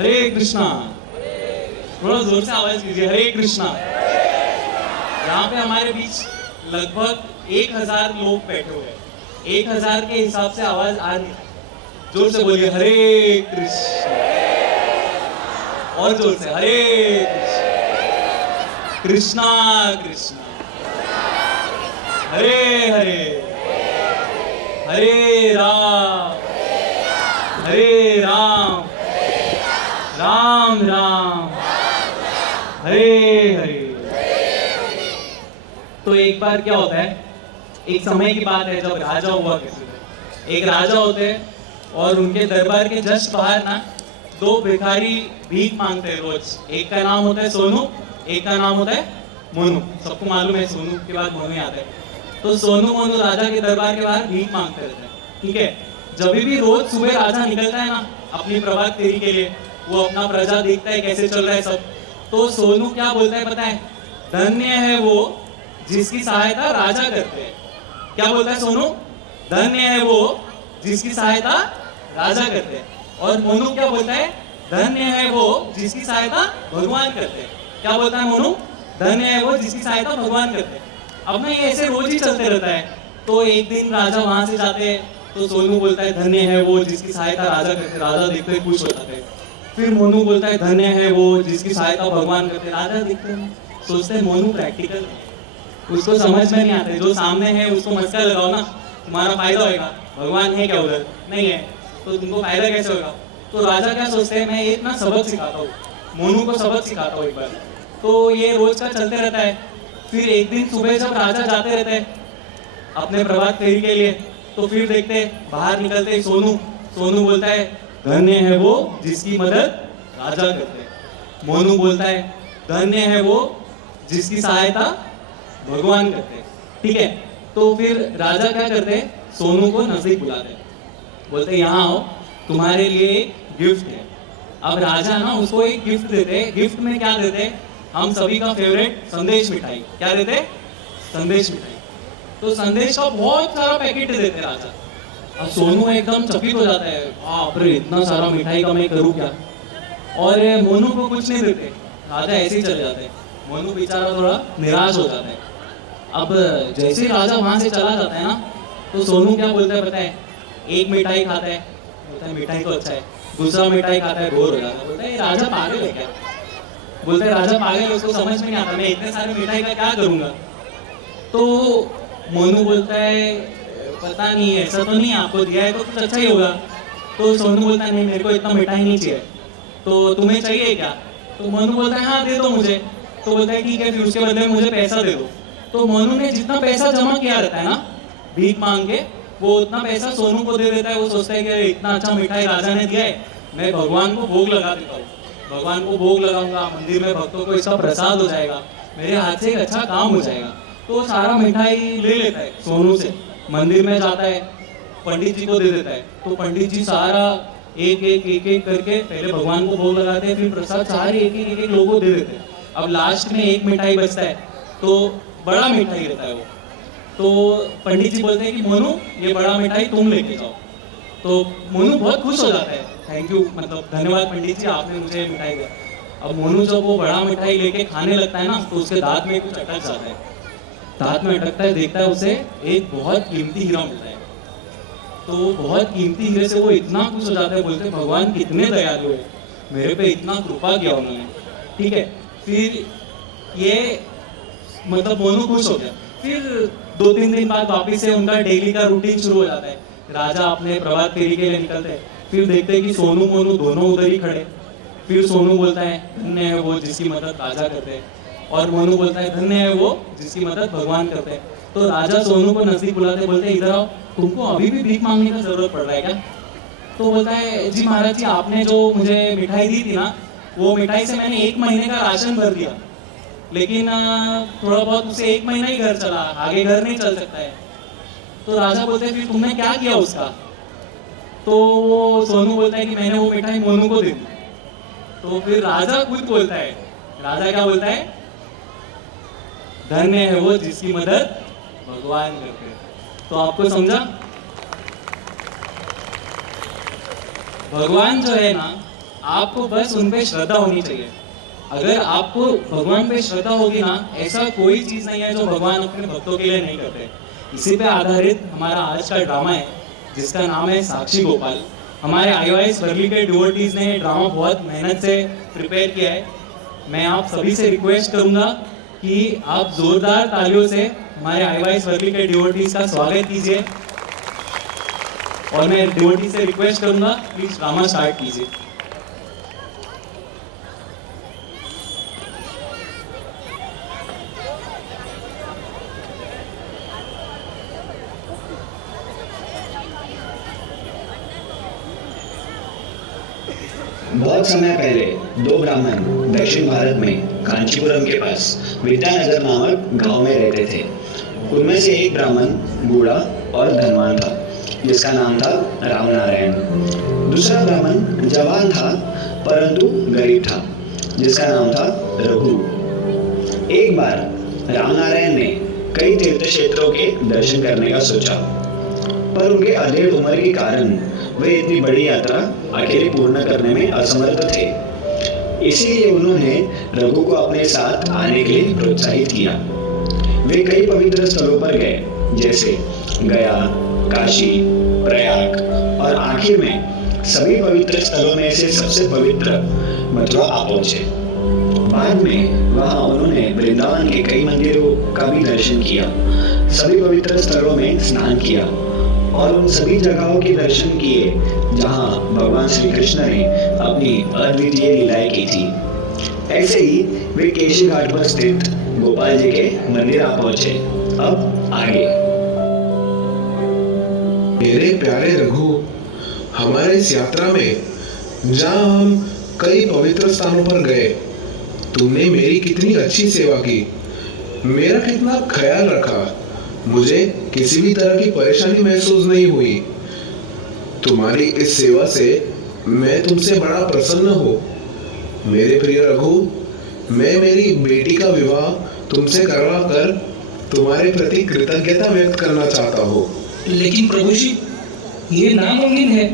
हरे कृष्णा। थोड़ा जोर से आवाज कीजिए, हरे कृष्णा। यहाँ पे हमारे बीच लगभग 1000 लोग बैठे हुए हैं। 1000 के हिसाब से आवाज आ रही है। जोर से बोलिए हरे कृष्णा। और जोर से हरे कृष्णा कृष्णा कृष्णा हरे हरे हरे राम राम राम हरे हरे। तो एक बार क्या होता है, एक समय की बात है जब राजा हुआ करते थे। एक राजा होते हैं और उनके दरबार के जस्ट बाहर ना 2 भिखारी भीख मांगते हैं रोज। एक का नाम होता है सोनू, एक का नाम होता है मोनू। सबको मालूम है सोनू के बाद मोनू आता है। तो सोनू मोनू राजा के दरबार के बाहर भीख मांगते रहते हैं। ठीक है, जब भी रोज सुबह राजा निकलता है ना अपनी प्रभात फेरी के लिए, वो अपना प्रजा देखता है कैसे चल रहा है सब। तो सोनू क्या बोलता है पता है? धन्य है वो जिसकी सहायता राजा करते हैं। क्या बोलता है सोनू? धन्य है वो जिसकी सहायता राजा करते हैं। और मोनू क्या बोलता है? धन्य है वो जिसकी सहायता भगवान करते हैं। क्या बोलता है मोनू? धन्य है वो जिसकी सहायता भगवान करते हैं। अब ना ये ऐसे रोज ही चलते रहता है। तो एक दिन राजा वहां से जाते हैं तो सोनू बोलता है धन्य है वो जिसकी सहायता राजा करते। राजा देखते ही खुश हो जाते हैं। फिर मोनू बोलता है धन्य है वो जिसकी सहायता भगवान करते। राजा देखते हैं, सोचते हैं मोनू प्रैक्टिकल, उसको समझ में नहीं आता। जो सामने है उसको मस्का लगाओ ना, तुम्हारा फायदा होगा। भगवान है क्या उधर? नहीं है, तो तुमको फायदा कैसे होगा? तो राजा क्या सोचते हैं, मैं एक ना सबक सिखाता हूँ, मोनू को सबक सिखाता हूँ एक बार। तो ये रोज का चलते रहता है। फिर एक दिन सुबह जब राजा जाते रहते हैं अपने प्रभात फेरी के लिए, तो फिर देखते हैं बाहर निकलते ही सोनू बोलता है धन्य है वो जिसकी मदद राजा करते हैं। मोनू बोलता है धन्य है वो जिसकी सहायता भगवान करते हैं। ठीक है, तो फिर राजा क्या करते हैं, सोनू को नजदीक बुलाते हैं, बोलते यहाँ आओ, तुम्हारे लिए एक गिफ्ट है। अब राजा ना उसको एक गिफ्ट देते हैं। गिफ्ट में क्या देते हैं? हम सभी का फेवरेट संदेश मिठाई। क्या देते? संदेश मिठाई। तो संदेश का बहुत सारा पैकेट देते राजा। अब सोनू एकदम चकित हो जाता है, बाप रे इतना सारा मिठाई का मैं करूँ क्या? और मोनू को कुछ नहीं देते, राजा ऐसे ही चले जाते हैं। मोनू बेचारा थोड़ा निराश हो जाता है। अब जैसे ही राजा वहां से चला जाता है ना, तो सोनू क्या बोलता है पता है? एक मिठाई खाता है, बोलता है मिठाई तो अच्छा है। दूसरा मिठाई खाता है, बोर हो जाता है, बोलता है राजा पागल है क्या? बोलते हैं राजा पागल है, उसको समझ में नहीं आता मैं इतने सारे मिठाई का क्या करूंगा। तो मोनू बोलता है पता नहीं, ऐसा तो नहीं, आपको दिया है तो कुछ अच्छा ही होगा। तो सोनू बोलता है नहीं, मेरे को इतना मिठाई नहीं चाहिए, तो तुम्हें चाहिए क्या? तो मोनू बोलता है हाँ दे दो मुझे। तो बोलता है ठीक है, फिर उसके बदले में मुझे पैसा दे दो। तो मोनू ने जितना पैसा जमा किया रहता है ना भीख मांग के, वो उतना पैसा सोनू को दे देता है। वो सोचता है कि इतना अच्छा मिठाई राजा ने दिया है, मैं भगवान को भोग लगा देता हूँ, भगवान को भोग लगाऊंगा, मंदिर में भक्तों को इसका प्रसाद हो जाएगा, मेरे हाथ से एक अच्छा काम हो जाएगा। तो सारा मिठाई ले लेता है सोनू से, मंदिर में जाता है, पंडित जी को दे देता है। तो पंडित जी सारा एक एक करके पहले भगवान को भोग लगाते हैं, फिर प्रसाद सारे एक लोगों को दे देते हैं। अब लास्ट में एक मिठाई बचता है, तो बड़ा मिठाई रहता है वो। तो पंडित जी बोलते हैं कि मोनू ये बड़ा मिठाई तुम लेके जाओ। तो मोनू बहुत खुश हो जाता है, थैंक यू, मतलब धन्यवाद पंडित जी, आपने मुझे मिठाई दिया। अब मोनू जब वो बड़ा मिठाई लेके खाने लगता है ना, तो उसके दांत में कुछ अटक जाता है। दांत में अटकता है, देखता है उसे एक बहुत कीमती हीरा मिलता है। तो बहुत कीमती हीरे से वो इतना खुश हो जाता है, बोलते हैं भगवान कितने दयालु है, मेरे पे इतना कृपा किया उन्होंने। ठीक है, फिर ये मतलब मोनू खुश हो गया। फिर 2-3 दिन बाद वापिस से उनका डेली का रूटीन शुरू हो जाता है। राजा अपने प्रभात फेरी के लिए निकलते हैं। फिर देखते हैं कि सोनू मोनू दोनों उधर ही खड़े। फिर सोनू बोलता है धन्य है वो जिसकी मदद राजा करते हैं, और मोनू बोलता है धन्य है वो जिसकी मदद भगवान करते हैं। तो राजा सोनू को नजदीक बुलाते बोलते हैं इधर आओ, तुमको अभी भी भीख मांगने का जरूरत पड़ रहा है क्या? तो बोलता है जी महाराज जी, आपने जो मुझे मिठाई दी थी ना, वो मिठाई से मैंने 1 महीने का राशन भर दिया, लेकिन थोड़ा बहुत उससे 1 महीना ही घर चला, आगे घर नहीं चल सकता है। तो राजा बोलते हैं फिर तुमने क्या किया उसका? तो वो सोनू बोलता है कि मैंने वो मिठाई मोनू को दे दी। तो फिर राजा खुद बोलता है, राजा क्या बोलता है? धन्य है वो जिसकी मदद भगवान करते हैं। तो आपको समझा? भगवान जो है ना, आपको बस उन पे श्रद्धा होनी चाहिए। अगर आपको भगवान पे श्रद्धा होगी ना, ऐसा कोई चीज़ नहीं है जो भगवान अपने भक्तों के लिए नहीं करते। इसी पे आधारित हमारा आज का ड्रामा है, जिसका नाम है साक्षी गोपाल। हमारे IOIS वर्ली के डिवोटीज ने ड्रामा बहुत मेहनत से प्रिपेयर किया है। मैं आप सभी से रिक्वेस्ट करूंगा कि आप जोरदार तालियों से हमारे IOIS वर्ली के डिवोटीज का स्वागत कीजिए। और मैं डिवोटी से रिक्वेस्ट करूंगा, प्लीज ड्रामा स्टार्ट कीजिए। बहुत समय पहले दो ब्राह्मण दक्षिण भारत में कांचीपुरम के पास विद्यानगर नामक गांव में रहते थे। उनमें से एक ब्राह्मण बूढ़ा और धनवान था, जिसका नाम था रामनारायण। दूसरा ब्राह्मण जवान था परंतु गरीब था, जिसका नाम था रघु। एक बार रामनारायण ने कई तीर्थ क्षेत्रों के दर्शन करने का सोचा, पर उनके अधेड़ उम्र के कारण वे इतनी बड़ी यात्रा अकेले पूर्ण करने में असमर्थ थे। इसीलिए उन्होंने रघु को अपने साथ आने के लिए प्रोत्साहित किया। वे कई पवित्र स्थलों पर गए, जैसे गया, काशी, प्रयाग और आखिर में सभी पवित्र स्थलों में से सबसे पवित्र मथुरा आ पहुंचे। बाद में वहां उन्होंने वृंदावन के कई मंदिरों का भी दर्शन किया, सभी पवित्र स्थलों में स्नान किया और उन सभी जगहों के दर्शन किए जहां भगवान श्री कृष्ण ने अपनी अद्वितीय लीलाएं की थी। ऐसे ही वे केशी घाट पर स्थित गोपाल जी के मंदिर आ पहुंचे। अब आगे। मेरे प्यारे रघु, हमारे इस यात्रा में जहाँ हम कई पवित्र स्थानों पर गए, तुमने मेरी कितनी अच्छी सेवा की, मेरा कितना ख्याल रखा, मुझे किसी भी तरह की परेशानी महसूस नहीं हुई। तुम्हारी इस सेवा से मैं तुमसे बड़ा प्रसन्न हूँ। मेरे प्रिय रघु, मैं मेरी बेटी का विवाह तुमसे करवा कर तुम्हारे प्रति कृतज्ञता व्यक्त करना चाहता हूँ। लेकिन प्रभु जी, ये नामुमकिन है,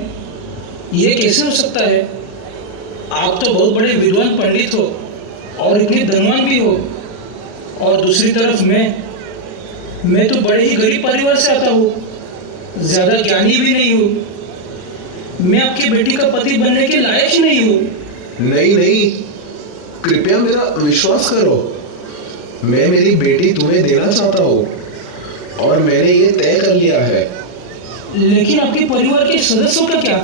ये कैसे हो सकता है? आप तो बहुत बड़े विद्वान पंडित हो और इतने धनवान भी हो, और दूसरी तरफ मैं तो बड़े ही गरीब परिवार से आता हूँ, ज्यादा ज्ञानी भी नहीं हूँ। मैं आपकी बेटी का पति बनने के लायक ही नहीं हूँ। नहीं, कृपया मेरा विश्वास करो। मैं मेरी बेटी तुम्हें देना चाहता हूँ और मैंने ये तय कर लिया है। लेकिन आपके परिवार के सदस्यों का क्या?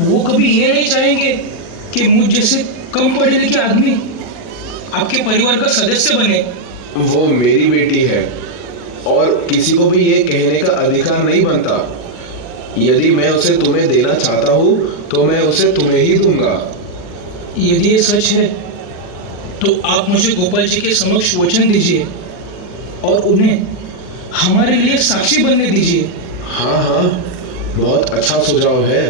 वो कभी ये नहीं चाहेंगे कि मुझ जैसे कम पढ़े लिखे आदमी आपके परिवार का सदस्य बने? वो मेरी बेटी है और किसी को भी ये कहने का अधिकार नहीं बनता। यदि मैं उसे तुम्हें देना चाहता हूँ तो मैं उसे तुम्हें ही दूंगा। यदि ये सच है तो आप मुझे गोपाल जी के समक्ष वचन दीजिए और उन्हें हमारे लिए साक्षी बनने दीजिए। हाँ, बहुत अच्छा सुझाव है।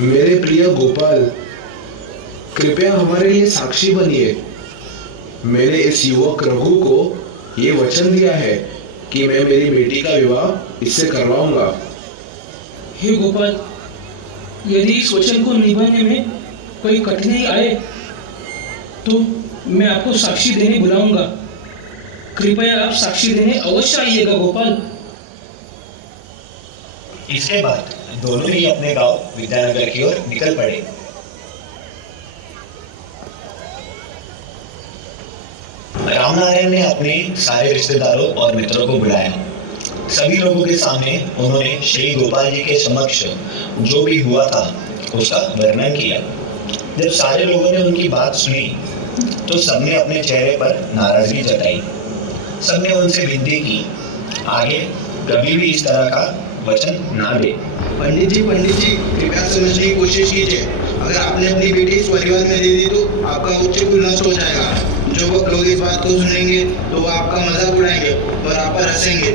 मेरे प्रिय गोपाल, कृपया हमारे लिए साक्षी बनिए। मैंने इस युवक रघु को ये वचन दिया है कि मैं मेरी बेटी का विवाह इससे करवाऊंगा। हे गोपाल, यदि इस वचन को निभाने में कोई कठिनाई आए तो मैं आपको साक्षी देने बुलाऊंगा। कृपया आप साक्षी देने अवश्य आइएगा गोपाल। इसके बाद दोनों ही अपने गांव विद्यानगर की ओर निकल पड़े। रामनारायण ने अपने सारे रिश्तेदारों और मित्रों को बुलाया। सभी लोगों के सामने उन्होंने श्री गोपाल जी के समक्ष जो भी हुआ था उसका वर्णन किया। जब सारे लोगों ने उनकी बात सुनी तो सबने अपने चेहरे पर नाराजगी जताई। सबने उनसे विनती की, आगे कभी भी इस तरह का वचन ना दे। पंडित जी कृपया समझने की कोशिश कीजिए। अगर आपने अपनी बेटी इस परिवार में दे दी तो आपका उच्च कुल नष्ट हो जाएगा। जो लोग इस बात को सुनेंगे तो वो आपका मजाक उड़ाएंगे और आप पर हंसेंगे।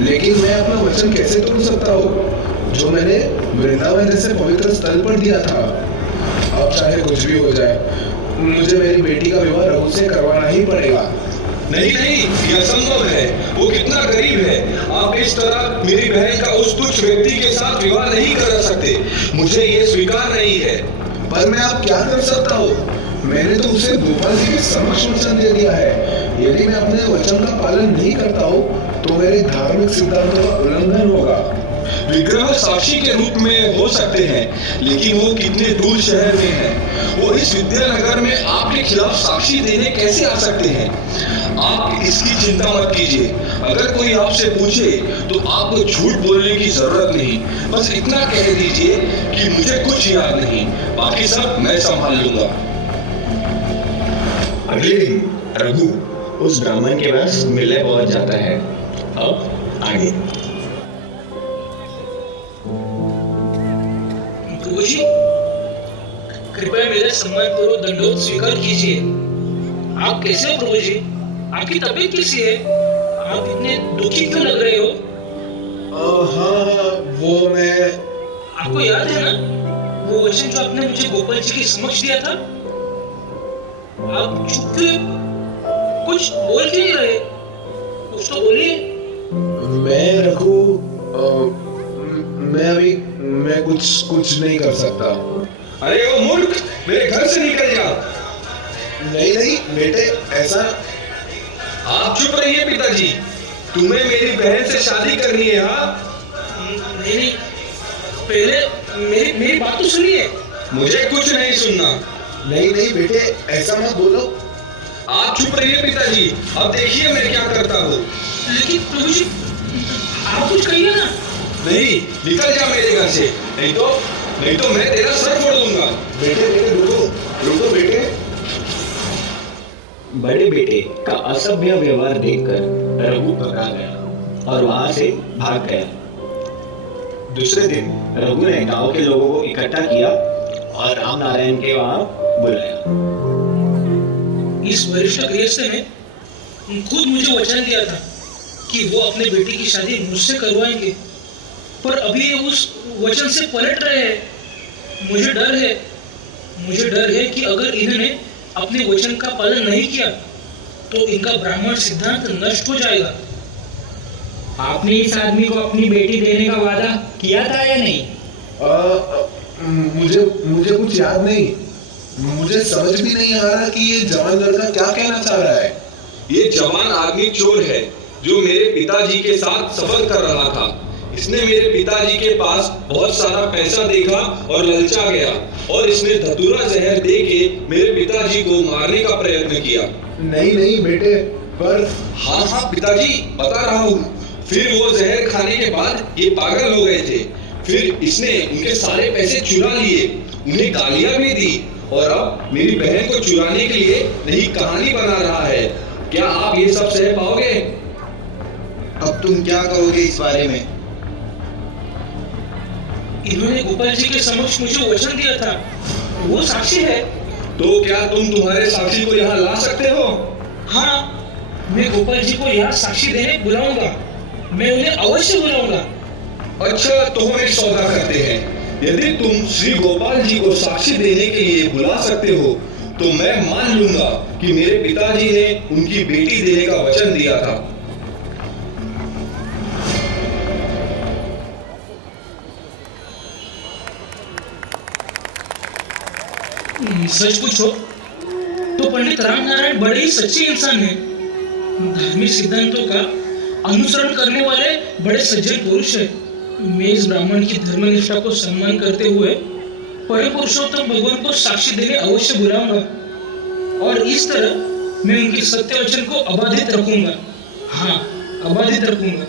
लेकिन मैं अपना वचन कैसे तोड़ सकता हूँ जो मैंने वृंदावन जैसे पवित्र स्थल पर दिया था? अब चाहे कुछ भी हो जाए, मुझे मेरी बेटी का विवाह रघु से करवाना ही पड़ेगा। नहीं नहीं, ये असंभव है। वो कितना गरीब है। आप इस तरह मेरी बहन का उस तुच्छ व्यक्ति के साथ विवाह नहीं कर सकते। मुझे ये स्वीकार नहीं है। पर मैं अब क्या कर सकता हूँ? मैंने तो उसे गोपाल जी के समक्ष वचन दे दिया है। यदि मैं अपने वचन का पालन नहीं करता हूँ तो मेरे धार्मिक सिद्धांतों का उल्लंघन होगा। विग्रह साक्षी के रूप में हो सकते हैं, लेकिन वो कितने दूर शहर में है। वो इस विद्यानगर में आपके खिलाफ साक्षी देने कैसे आ सकते हैं? आप इसकी चिंता मत कीजिए। अगर कोई आपसे पूछे तो आपको झूठ बोलने की जरूरत नहीं। बस इतना कह दीजिए कि मुझे कुछ याद नहीं, बाकी सब मैं संभाल लूंगा। अगले दिन रघु उस ब्राह्मण के पास मिलने पहुंच जाता है। अब आगे। प्रभु जी, कृपया मेरे सम्मानपूर्वक दंडोत स्वीकार कीजिए। आप कैसे हो प्रभु जी? आपकी तबीयत कैसी है? आप इतने दुखी क्यों लग रहे हो? हाँ, वो मैं आपको याद है ना वो वचन जो आपने मुझे गोपाल जी के समक्ष दिया था? आप चुप क्यों? कुछ बोल क्यों नहीं रहे? कुछ तो बोलिए। मैं रघु, मैं कुछ नहीं कर सकता। अरे वो मूर्ख, मेरे घर से निकल जा। नहीं नहीं बेटे, ऐसा। आप चुप रहिए पिताजी। तुम्हें मेरी बहन से शादी करनी है? हाँ नहीं, पहले मेरी बात तो सुनिए। मुझे कुछ नहीं सुनना। नहीं बेटे, ऐसा मत बोलो। आप चुप रहिए पिताजी। अब देखिए मैं क्या करता हूँ। लेकिन प्रभु जी, आप कुछ कहिए ना। नहीं, निकल जा मेरे घर से, नहीं तो मैं तेरा सर फोड़ दूंगा। बेटे रुको बेटे। बड़े बेटे का असभ्य व्यवहार देखकर रघु घबरा गया और वहां से भाग गया। दूसरे दिन रघु ने गांव के लोगों को इकट्ठा किया और राम नारायण के वहां बुलाया। इस वरिष्ठ गृहस्थ ने खुद मुझे वचन दिया था कि वो अपने बेटी की शादी मुझसे करवाएंगे, पर अभी ये उस वचन से पलट रहे हैं। मुझे डर है कि अगर इन्होंने अपने वचन का पालन नहीं किया तो इनका ब्राह्मण सिद्धांत नष्ट हो जाएगा। आपने इस आदमी को अपनी बेटी देने का वादा किया था या नहीं? मुझे कुछ याद नहीं। मुझे समझ भी नहीं आ रहा कि ये जवान लड़का क्या कहना चाह रहा है। ये जवान आदमी चोर है जो मेरे पिताजी के साथ सफर कर रहा था। इसने मेरे पिताजी के पास बहुत सारा पैसा देखा और ललचा गया और इसने धतूरा जहर दे के मेरे पिताजी को मारने का प्रयत्न किया। नहीं बेटे, पर हाँ पिताजी, बता रहा हूँ। फिर वो जहर खाने के बाद ये पागल हो गए थे। फिर इसने उनके सारे पैसे चुरा लिए, उन्हें गालियां भी दी और अब मेरी बहन को चुराने के लिए नई कहानी बना रहा है। क्या आप ये सब सह पाओगे? अब तुम क्या करोगे इस बारे में? इन्होंने गोपाल जी के समक्ष मुझे वचन दिया था, वो साक्षी है। तो क्या तुम तुम्हारे साक्षी को यहाँ ला सकते हो? हाँ, मैं गोपाल जी को यहाँ साक्षी देने बुलाऊंगा। मैं उन्हें अवश्य बुलाऊंगा। अच्छा, तो हम एक सौदा करते हैं। यदि तुम श्री गोपाल जी को साक्षी देने के लिए बुला सकते हो तो मैं मान लूंगा कि मेरे पिताजी ने उनकी बेटी देने का वचन दिया था। सच पूछो तो पंडित राम नारायण बड़े ही सच्चे इंसान हैं। धार्मिक सिद्धांतों का अनुसरण करने वाले बड़े सज्जन पुरुष हैं। मैं इस ब्राह्मण की धर्मनिष्ठा को सम्मान करते हुए परम पुरुषोत्तम भगवान को साक्षी देने अवश्य बुलाऊंगा और इस तरह मैं उनके सत्य वचन को अबाधित रखूंगा। हाँ, अबाधित रखूंगा।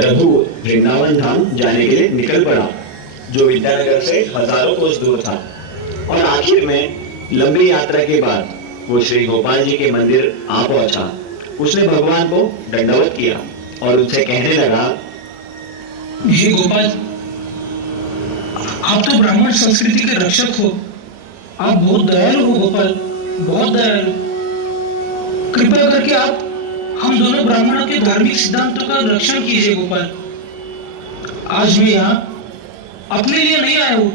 रघु वृंदावन धाम जाने के लिए निकल पड़ा, जो विद्यानगर से हजारों कोस दूर था। और आखिर में लंबी यात्रा के बाद वो श्री गोपाल जी के मंदिर आ पहुंचा। उसने भगवान को दंडवत किया और उनसे कहने लगा, हे गोपाल, आप तो ब्राह्मण संस्कृति के रक्षक हो। आप बहुत दयालु हो गोपाल, बहुत दयालु। कृपया करके आप हम दोनों ब्राह्मणों के धार्मिक सिद्धांतों का रक्षण कीजिए गोपाल। आज मैं यहाँ अपने लिए नहीं आया हूँ।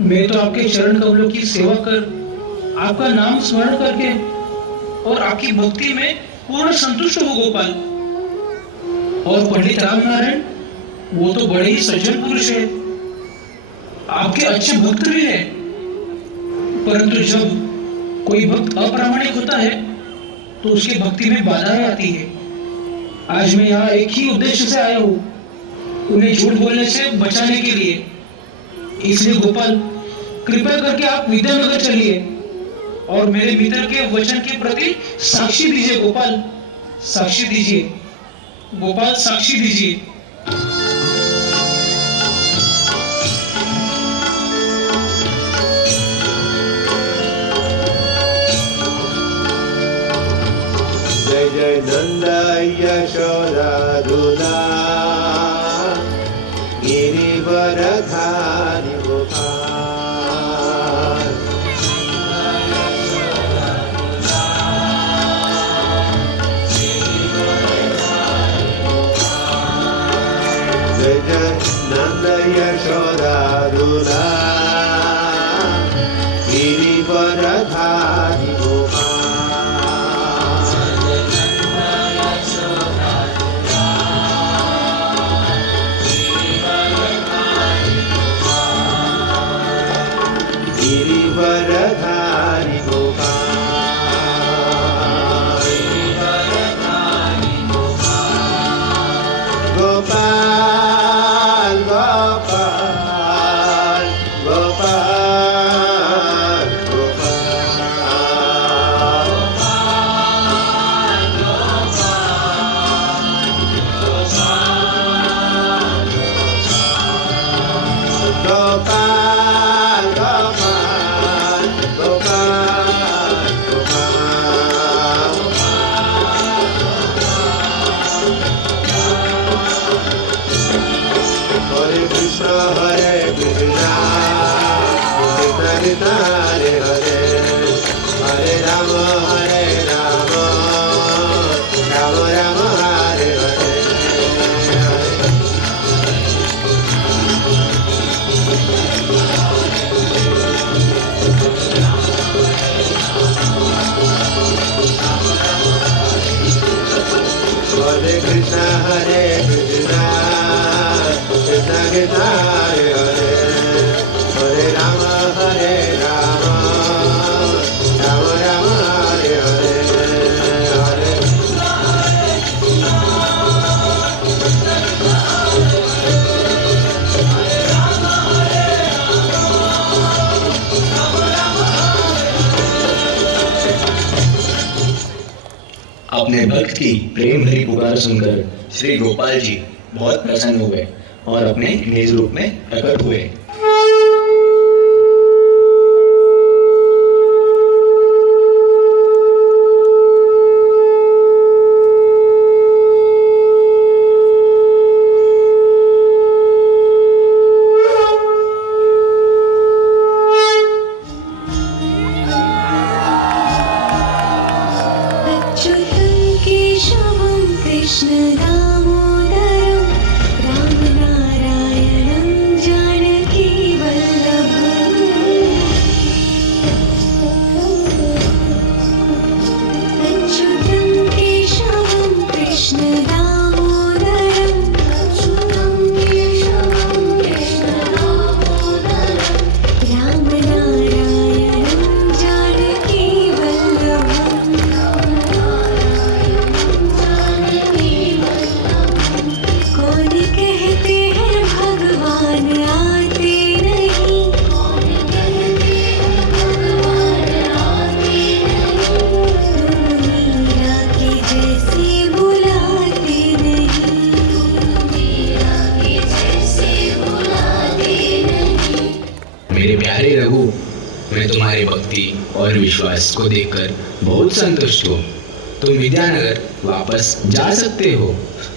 मैं तो आपके चरण कमलों की सेवा कर, आपका नाम स्मरण करके और आपकी भक्ति में पूर्ण संतुष्ट हो गोपाल। और पंडित रामनारायण, वो तो बड़े ही सज्जन पुरुष है, आपके अच्छे भक्त भी हैं। परंतु जब कोई भक्त अप्रामाणिक होता है तो उसकी भक्ति में बाधाएं आती है। आज मैं यहाँ एक ही उद्देश्य से आया हूँ, उन्हें झूठ बोलने से बचाने के लिए। इसलिए गोपाल, कृपया करके आप विद्यानगर चलिए और मेरे मित्र के वचन के प्रति साक्षी दीजिए। गोपाल, साक्षी दीजिए। गोपाल, साक्षी दीजिए। जय जय नंद यशोदा दूला गिरिवरधारी गोपाल। जय जय नंद यशोदा दूला गिरिवरधारी गोपाल। गिरिवरधारी गोपाल। गोपाल गोपाल गोपाल गोपाल गोपाल गोपाल हरे कृष्ण कृष्ण कृष्ण हरे हरे हरे राम राम राम हरे हरे। हरे कृष्ण कृष्ण कृष्ण हरे हरे हरे राम राम राम हरे हरे हरे। अपने भक्त की प्रेम भरी पुकार सुनकर श्री गोपाल जी बहुत प्रसन्न हुए और अपने निज रूप में प्रकट हुए। अच्युतं केशवं कृष्ण दामोदरं रामनारायणं जानकी वल्लभम्। अच्युतं केशवं कृष्ण दामोदरं रामनारायणं जानकी वल्लभम्। कौन कहते हैं भगवान आते नहीं, तुम मीरा के जैसे बुलाते नहीं। मेरे प्यारे रघु, मैं तुम्हारी भक्ति और विश्वास को देखकर बहुत संतुष्ट हूँ। तुम विद्यानगर वापस जा सकते हो।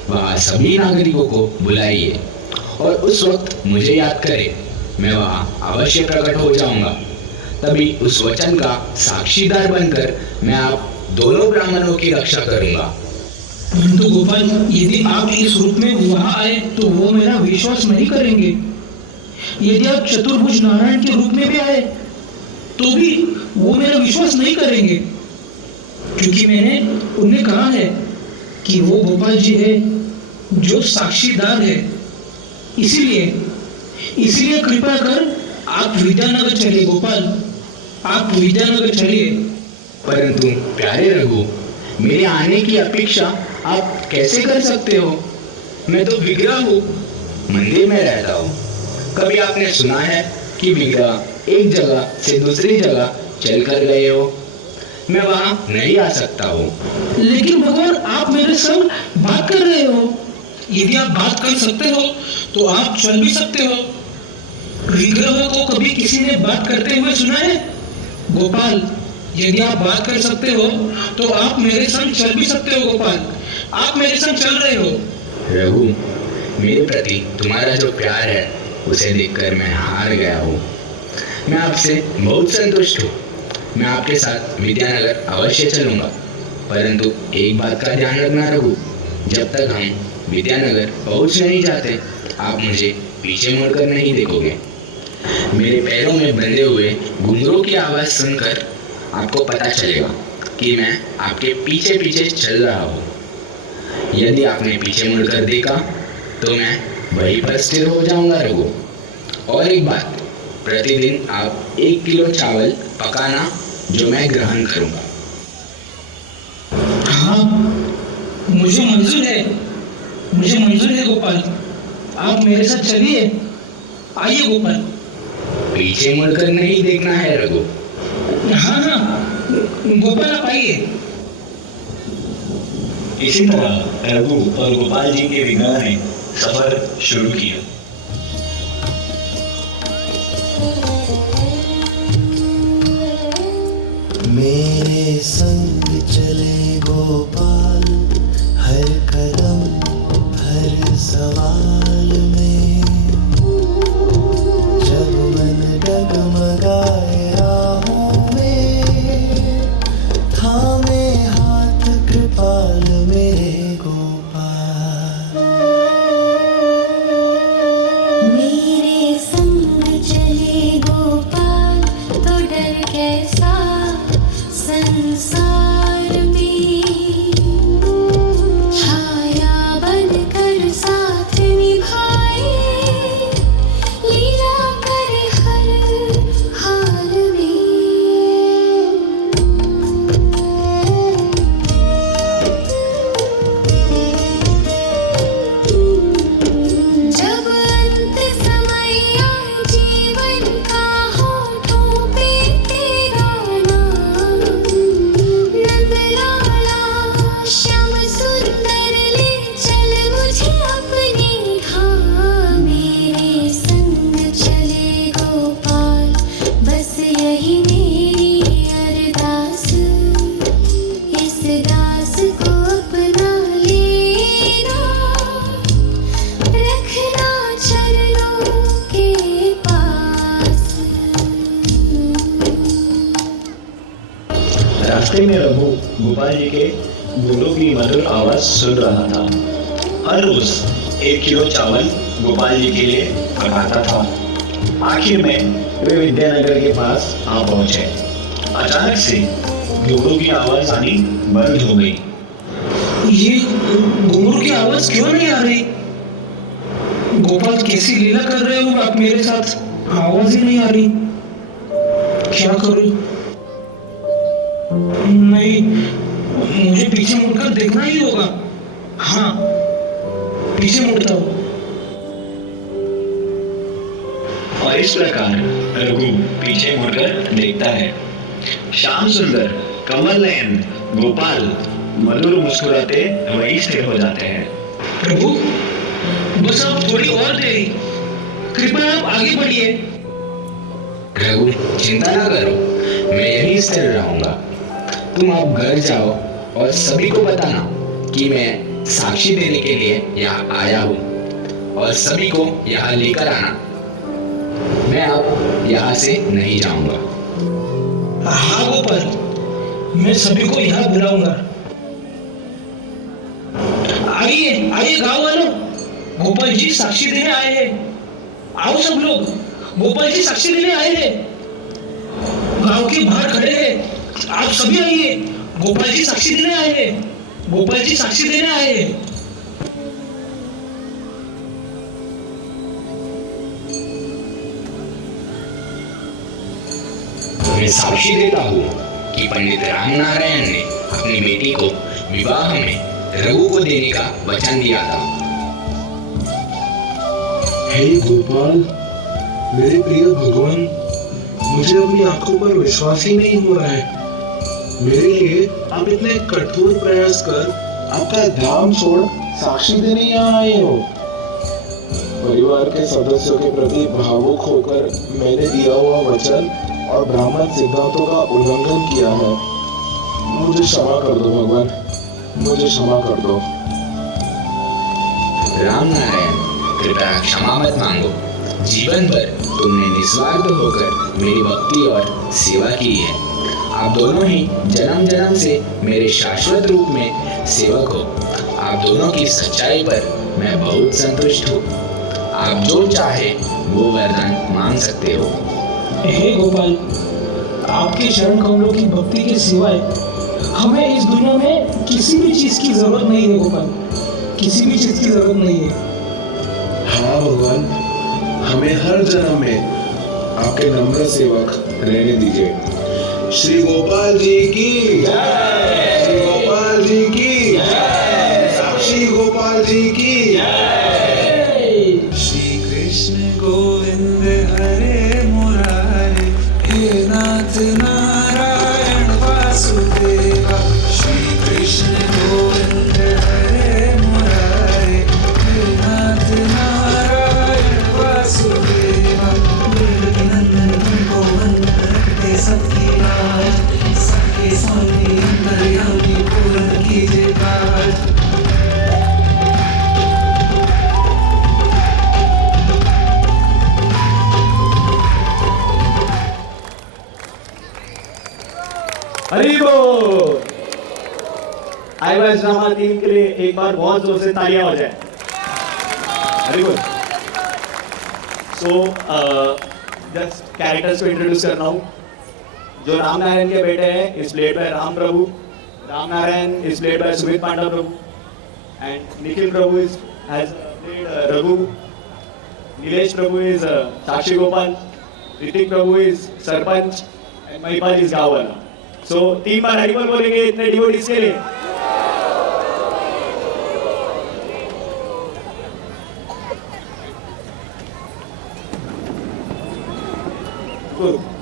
वहाँ सभी नागरिकों को बुलाइए और उस वक्त मुझे याद करें। मैं वहाँ अवश्य प्रकट हो जाऊंगा। तभी उस वचन का साक्षीदार बनकर मैं आप दोनों ब्राह्मणों की रक्षा करूंगा। परंतु गोपाल, यदि आप इस रूप में वहां आए तो वो मेरा विश्वास नहीं करेंगे। यदि आप चतुर्भुज नारायण के रूप में भी आए तो भी वो मेरा विश्वास नहीं करेंगे। क्योंकि मैंने उन्हें कहा है कि वो गोपाल जी है जो साक्षीदार है। इसीलिए कृपया कर आप विद्यानगर चलिए गोपाल, आप विद्यानगर चलिए। परंतु प्यारे रघु, मेरे आने की अपेक्षा आप कैसे कर सकते हो? मैं तो विग्रह हूँ, मंदिर में रहता हूँ। कभी आपने सुना है कि विग्रह एक जगह से दूसरी जगह चल कर गए हो? मैं वहाँ नहीं आ सकता हूँ। लेकिन भगवान, आप मेरे संग बात कर रहे हो। यदि आप बात कर सकते हो तो आप चल भी सकते हो। विग्रह को कभी किसी ने बात करते हुए सुना है? गोपाल, यदि आप बात कर सकते हो तो आप मेरे संग चल भी सकते हो। गोपाल, आप मेरे संग चल रहे हो। रघु, मेरे प्रति तुम्हारा जो प्यार है उसे देखकर मैं हार गया हूँ। मैं आपसे बहुत संतुष्ट हूँ। मैं आपके साथ विद्यानगर अवश्य चलूंगा, परंतु एक बात का ध्यान रखना रघु, जब तक हम विद्यानगर पहुँच नहीं जाते आप मुझे पीछे मुड़कर नहीं देखोगे। मेरे पैरों में बंधे हुए घुंघरू की आवाज़ सुनकर आपको पता चलेगा कि मैं आपके पीछे पीछे चल रहा हूँ। यदि आपने पीछे मुड़कर देखा तो मैं वहीं पर स्थिर हो जाऊंगा रघु। और एक बात, प्रतिदिन आप 1 किलो चावल पकाना जो मैं ग्रहण करूंगा। हाँ, मुझे मंजूर है गोपाल। आप मेरे साथ चलिए, आइए गोपाल। पीछे मुड़कर नहीं देखना है रघु। हाँ, गोपाल आप आइए। इसी तरह रघु और गोपाल जी के विग्रह ने सफर शुरू किया। मेरे संग चले गोपाल, हर कदम हर सवाल में। जब मन डगमगाए राहों में, थामे हाथ कृपाल मेरे गोपाल। मेरे संग चले गोपाल, तो डर कैसा संसार में। छाया बनकर साथ निभाए, लीला कर हर हाल में। जब अंत समय आए जीवन का, होठों पे तेरा नाम। नंदलाला श्याम सुंदर ले चल मुझे अपने धाम। मेरे संग चले गोपाल, बस यही मेरी अरदास। इस दास को अपना लेना, रखना चरणों के पास। रास्ते में रघु गोपाल जी के घुंघरू की मधुर आवाज सुन रहा था। हर रोज 1 किलो चावल गोपाल जी के लिए पकाता था। आखिर में वे विद्यानगर के पास आ पहुंचे। अचानक से घुंघरू की आवाज आनी बंद हो गई। ये घुंघरू की आवाज क्यों नहीं आ रही? गोपाल, कैसी लीला कर रहे हो आप मेरे साथ? आवाज ही नहीं आ रही। क्या करूं? नहीं, मुझे पीछे मुड़कर देखना ही होगा। हाँ, पीछे मुड़ता हूँ। और इस प्रकार रघु पीछे मुड़कर देखता है। श्याम सुंदर, कमल नयन गोपाल मधुर मुस्कुराते वहीं स्थिर हो जाते हैं। प्रभु, बस आप थोड़ी और देरी, कृपया आप आगे बढ़िए। रघु, चिंता ना करो, मैं यहीं स्थिर रहूंगा। तुम अब घर जाओ और सभी को बताना कि मैं साक्षी देने के लिए यहाँ आया हूँ, और सभी को यहाँ लेकर आना। मैं अब यहाँ से नहीं जाऊंगा। हाँ गोपाल, मैं सभी को यहाँ बुलाऊंगा। आइए आइए गांव वालों, गोपाल जी साक्षी देने आए हैं। आओ सब लोग, गोपाल जी साक्षी देने आए हैं। गांव के बाहर खड़े हैं, आप सभी आइए, गोपाल जी साक्षी देने आए हैं। गोपाल जी साक्षी देने आए हैं। मैं साक्षी देता हूँ कि पंडित रामनारायण ने अपनी बेटी को विवाह में रघु को देने का वचन दिया था। हे गोपाल, मेरे प्रिय भगवान, मुझे अपनी आंखों पर विश्वास ही नहीं हो रहा है। मेरे लिए आप इतने कठोर प्रयास कर आपका धाम छोड़ साक्षी देने यहाँ आए हो। परिवार के सदस्यों के प्रति भावुक होकर मैंने दिया हुआ वचन और ब्राह्मण सिद्धांतों का उल्लंघन किया है। मुझे क्षमा कर दो भगवान, मुझे क्षमा कर दो। रामनारायण, कृपया क्षमा मत मांगो। जीवन भर तुमने निस्वार्थ होकर मेरी भक्ति और सेवा की है। आप दोनों ही जन्म जन्म से मेरे शाश्वत रूप में सेवक हो। आप दोनों की सच्चाई पर मैं बहुत संतुष्ट हूँ। आप जो चाहे वो वरदान मांग सकते हो। हे गोपाल, आपके चरण कमलों की भक्ति के सिवाय हमें इस दुनिया में किसी भी चीज की जरूरत नहीं है गोपाल, किसी भी चीज की जरूरत नहीं है। हाँ भगवान, हमें हर जन्म में आपके नम्र सेवक रहने दीजिए। श्री गोपाल जी की जय, श्री गोपाल जी की जय, साक्षी गोपाल जी की जय। श्री कृष्ण गोविंद हरे मुरारे, हे नाथ नारायण वासुदेवा। श्री कृष्ण गोविंद हरे मुरारे, हे नाथ नारायण वासुदेवा। नंदन को वंदते सबकी राज, सबके स्वामी अंतर्यामी पूर्ण कीजिए काज। हरी बोल। आईवास ड्रामा टीम के लिए एक बार बहुत जोर से तालियां हो जाए। हरी बोल। सो जस्ट कैरेक्टर्स को इंट्रोड्यूस कर रहा हूँ। जो रामनारायण के बेटे हैं is played by Ram Prabhu, Ramnarayan is played by Sumit Panda Prabhu, and Nikhil Prabhu is has played Raghu, Nilesh Prabhu is Sakshi Gopal, Hrithik Prabhu is sarpanch, and Mahipal is गाँव वाला। सो 3 बार हरी बोल बोलेंगे इतने डिवोटीज के लिए। Good.